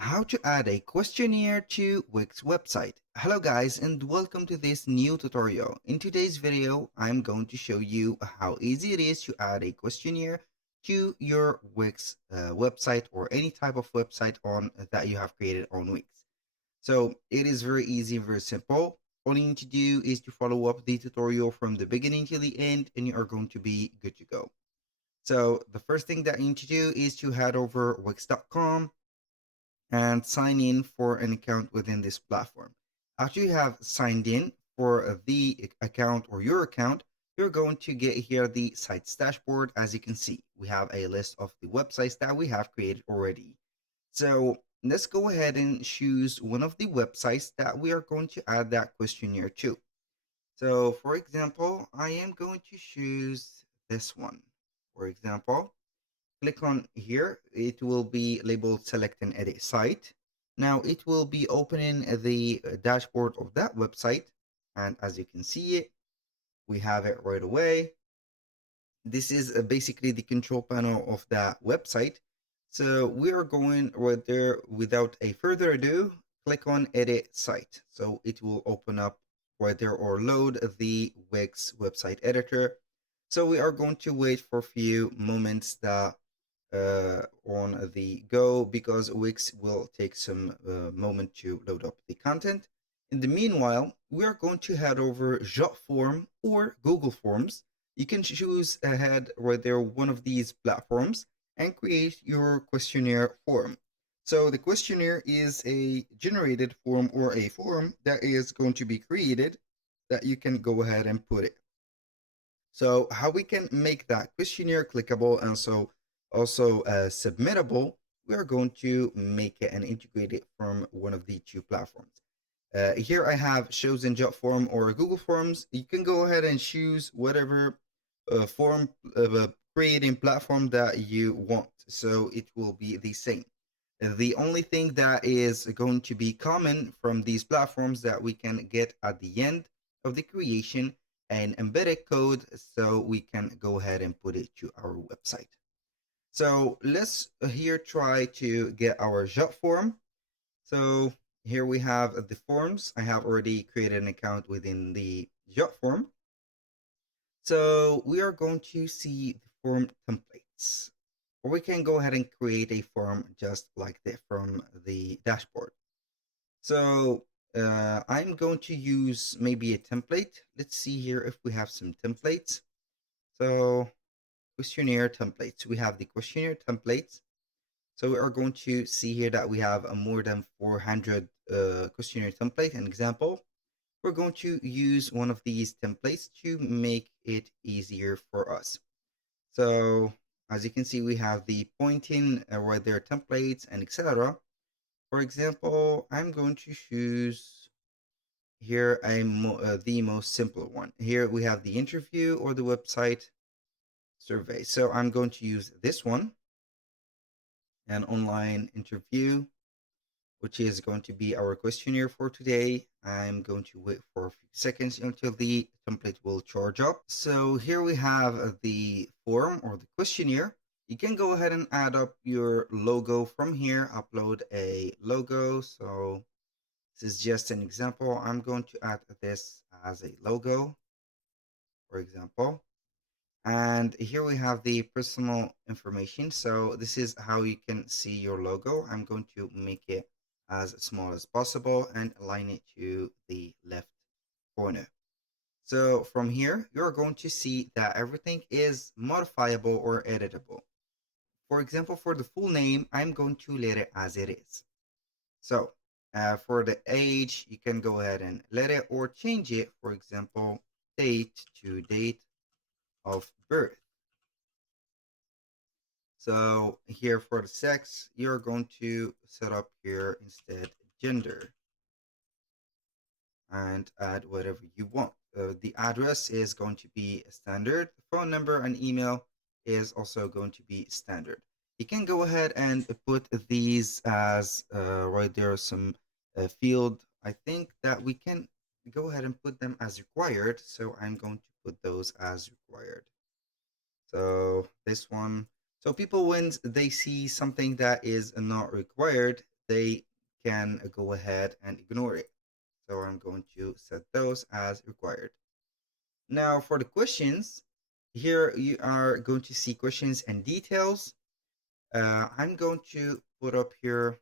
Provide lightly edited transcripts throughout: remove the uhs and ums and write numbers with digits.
How to add a questionnaire to Wix website. Hello guys and welcome to this new tutorial. In today's video, I'm going to show you how easy it is to add a questionnaire to your Wix website or any type of website on that you have created on Wix. So it is very easy, very simple. All you need to do is to follow up the tutorial from the beginning to the end and you are going to be good to go. So the first thing that you need to do is to head over wix.com and sign in for an account within this platform. After you have signed in for the account or your account, you're going to get here the site's dashboard. As you can see, we have a list of the websites that we have created already. So let's go ahead and choose one of the websites that we are going to add that questionnaire to. So for example, I am going to choose this one. For example, click on here. It will be labeled select and edit site. Now it will be opening the dashboard of that website. And as you can see it, we have it right away. This is basically the control panel of that website. So we are going right there without a further ado, click on edit site. So it will open up right there or load the Wix website editor. So we are going to wait for a few moments that on the go because Wix will take some moment to load up the content. In the meanwhile, we are going to head over Jotform or Google Forms. You can choose ahead right there one of these platforms and create your questionnaire form. So the questionnaire is a generated form or a form that is going to be created that you can go ahead and put it. So how we can make that questionnaire clickable and so also submittable, we are going to make it and integrate it from one of the two platforms. Here I have chosen Jotform or Google Forms. You can go ahead and choose whatever form of a creating platform that you want. So it will be the same. The only thing that is going to be common from these platforms that we can get at the end of the creation an embedded code so we can go ahead and put it to our website. So let's here try to get our Jot form. So here we have the forms. I have already created an account within the Jot form. So we are going to see the form templates, or we can go ahead and create a form just like that from the dashboard. So I'm going to use maybe a template. Let's see here if we have some templates. So questionnaire templates. We have the questionnaire templates. So we are going to see here that we have a more than 400 questionnaire template. An example, we're going to use one of these templates to make it easier for us. So as you can see, we have the pointing right there templates and etc. For example, I'm going to choose here the most simple one. Here we have the interview or the website survey. So I'm going to use this one, an online interview, which is going to be our questionnaire for today. I'm going to wait for a few seconds until the template will charge up. So here we have the form or the questionnaire. You can go ahead and add up your logo from here, upload a logo. So this is just an example. I'm going to add this as a logo, for example. And here we have the personal information. So this is how you can see your logo. I'm going to make it as small as possible and align it to the left corner. So from here, you're going to see that everything is modifiable or editable. For example, for the full name, I'm going to let it as it is. So for the age, you can go ahead and let it or change it. For example, date to date of birth. So here for the sex, you're going to set up here instead gender and add whatever you want. The address is going to be standard. The phone number and email is also going to be standard. You can go ahead and put these as right there some field. I think that we can go ahead and put them as required. So I'm going to put those as required. So this one. So people, when they see something that is not required, they can go ahead and ignore it. So I'm going to set those as required. Now for the questions, here you are going to see questions and details. I'm going to put up here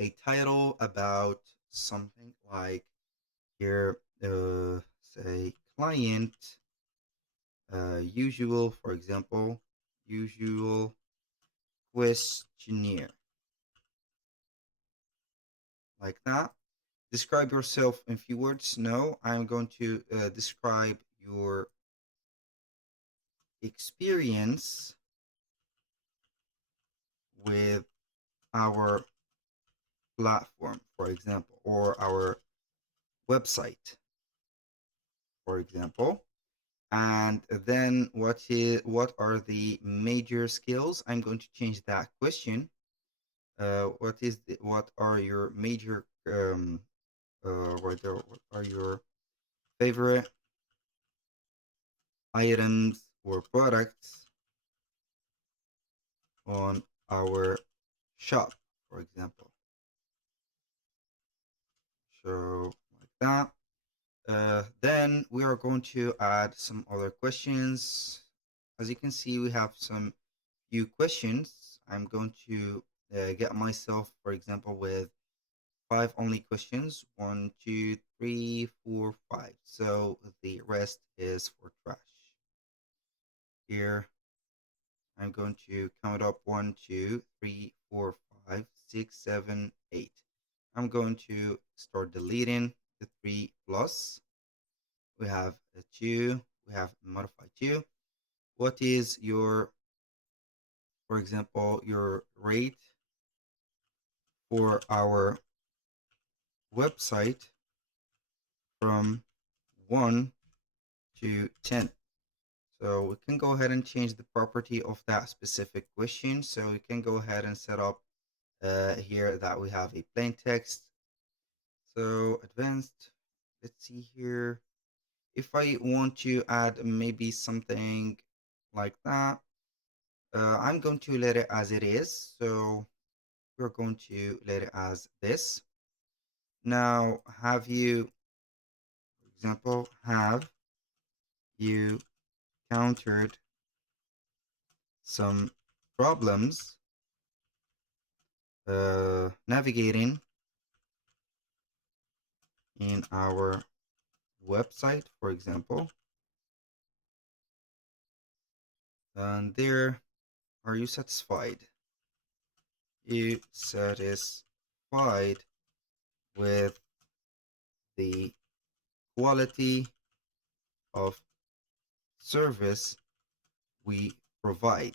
a title about something like here, say client usual, for example, usual questionnaire, like that. Describe yourself in few words. No, I'm going to describe your experience with our platform, for example, or our website, for example. And then what are the major skills? I'm going to change that question. What are your major what are your favorite items or products on our shop, for example? So like that. Then we are going to add some other questions. As you can see, we have some few questions. I'm going to get myself, for example, with five only questions. One, two, three, four, five. So the rest is for trash. Here, I'm going to count up one, two, three, four, five, six, seven, eight. I'm going to start deleting the 3 plus. We have a 2. We have modified 2. What is your, for example, your rate for our website from 1 to 10? So we can go ahead and change the property of that specific question. So we can go ahead and set up here that we have a plain text. So advanced, let's see here. If I want to add maybe something like that, I'm going to let it as it is. So we're going to let it as this. Now, have you, for example, have you countered some problems navigating in our website, for example? And there, are you satisfied? You satisfied with the quality of service we provide,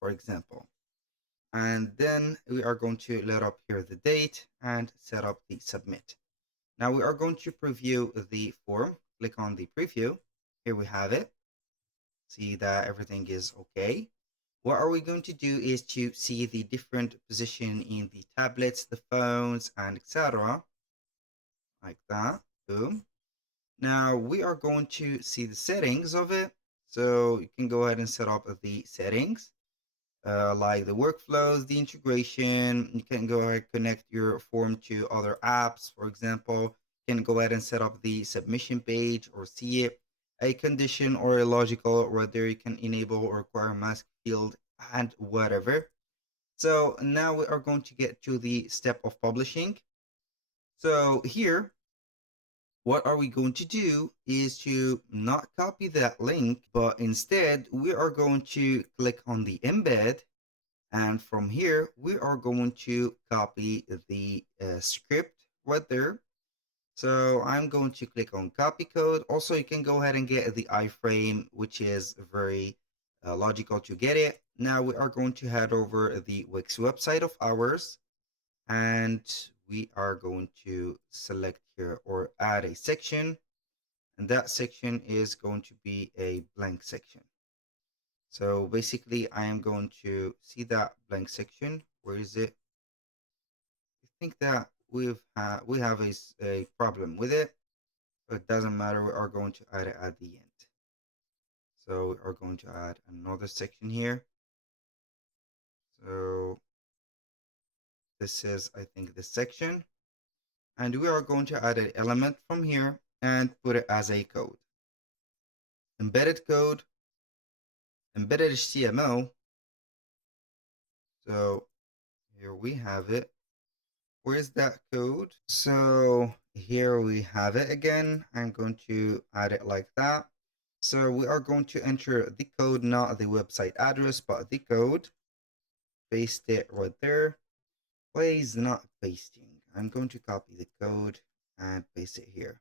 for example. And then we are going to let up here the date and set up the submit. Now we are going to preview the form. Click on the preview. Here we have it. See that everything is okay. What are we going to do is to see the different position in the tablets, the phones, and etc. Like that. Boom. Now we are going to see the settings of it. So you can go ahead and set up the settings. Like the workflows, the integration. You can go ahead and connect your form to other apps. For example, you can go ahead and set up the submission page or see it, a condition or a logical, whether you can enable or require a mask field and whatever. So now we are going to get to the step of publishing. So here, what are we going to do is to not copy that link, but instead we are going to click on the embed. And from here, we are going to copy the script right there. So I'm going to click on copy code. Also, you can go ahead and get the iframe, which is very logical to get it. Now we are going to head over the Wix website of ours, and we are going to select here or add a section. And that section is going to be a blank section. So basically, I am going to see that blank section. Where is it? I think that we have a problem with it, but it doesn't matter. We are going to add it at the end. So we are going to add another section here. So This is, I think, this section. And we are going to add an element from here and put it as a code. Embedded code, embedded HTML. So here we have it. Where's that code? So here we have it again. I'm going to add it like that. So we are going to enter the code, not the website address, but the code. Paste it right there. Why is not pasting? I'm going to copy the code and paste it here.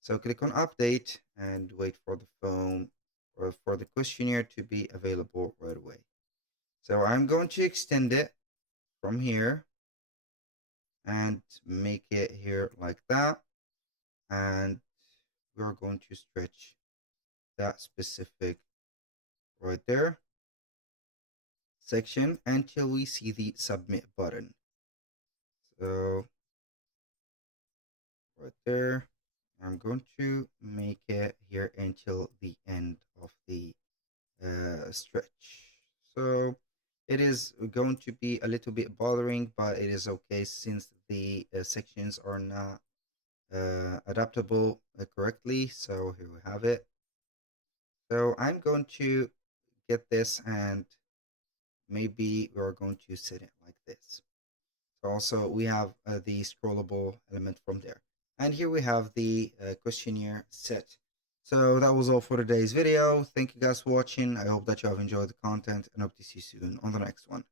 So click on update and wait for the phone or for the questionnaire to be available right away. So I'm going to extend it from here and make it here like that. And we're going to stretch that specific right there section until we see the submit button. So right there, I'm going to make it here until the end of the stretch. So it is going to be a little bit bothering, but it is okay since the sections are not adaptable correctly. So here we have it. So I'm going to get this, and maybe we're going to set it like this. So also we have the scrollable element from there. And here we have the questionnaire set. So that was all for today's video. Thank you guys for watching. I hope that you have enjoyed the content and hope to see you soon on the next one.